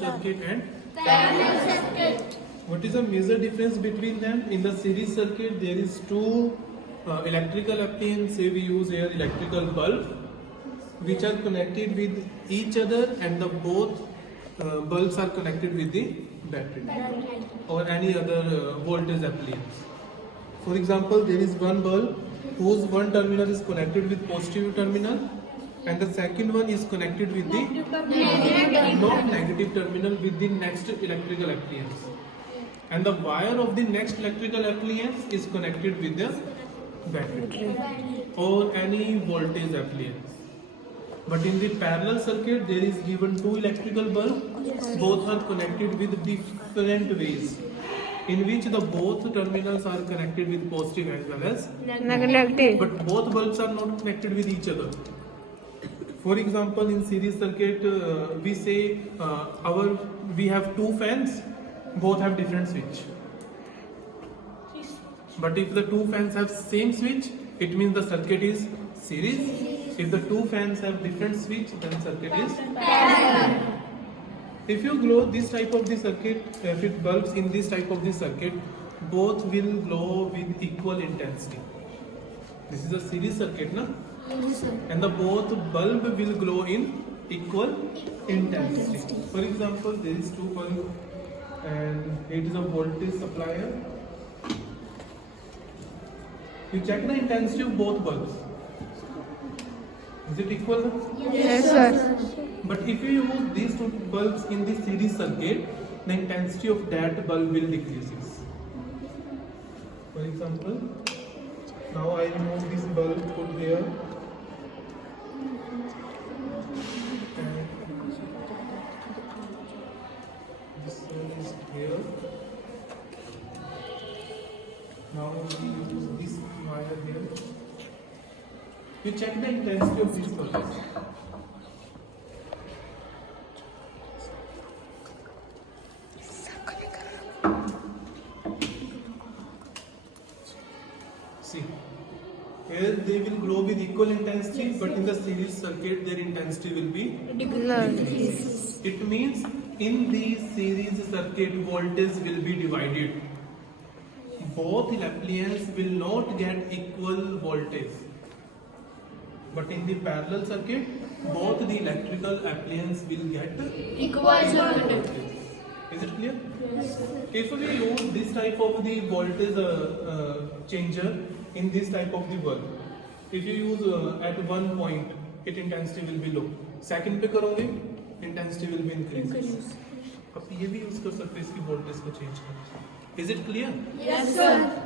circuit and parallel circuit. what is the major difference between them? In the series circuit, there is two electrical appliances. Say we use here electrical bulb, which are connected with each other, and the both bulbs are connected with the battery or any other voltage appliance. For example, there is one bulb whose one terminal is connected with positive terminal, and the second one is connected with the not negative terminal with the next electrical appliance. And the wire of the next electrical appliance is connected with the battery or any voltage appliance. But in the parallel circuit, there is given two electrical bulbs. Both are connected with different ways, in which the both terminals are connected with positive as well as Negative. but both bulbs are not connected with each other. For example, in series circuit, we say we have two fans, both have different switch. But if the two fans have same switch, it means the circuit is series. If the two fans have different switch, then circuit is parallel. If you glow this type of the circuit, with bulbs in this type of the circuit, both will glow with equal intensity. This is a series circuit, na? And the both bulb will glow in equal intensity. For example, there is two bulbs, and it is a voltage supplier. You check the intensity of both bulbs. Is it equal? Yes, sir. But if you use these two bulbs in the series circuit, the intensity of that bulb will decrease. For example, now I remove this bulb, put here. And this one is here. Now we use this wire here. You check the intensity of this bulb. See, here they will glow with equal intensity, but in the series circuit, their intensity will be decreased. It means in the series circuit, voltage will be divided. Both appliances will not get equal voltage. But in the parallel circuit, both the electrical appliances will get Equal voltage. Is it clear? Yes. If we use this type of the voltage changer in this type of the bulb, if you use at one point, its intensity will be low. Second पे करोगे, intensity will be increased. आप ये भी use कर सकते हैं इसकी voltage को change करने. Is it clear? Yes, sir.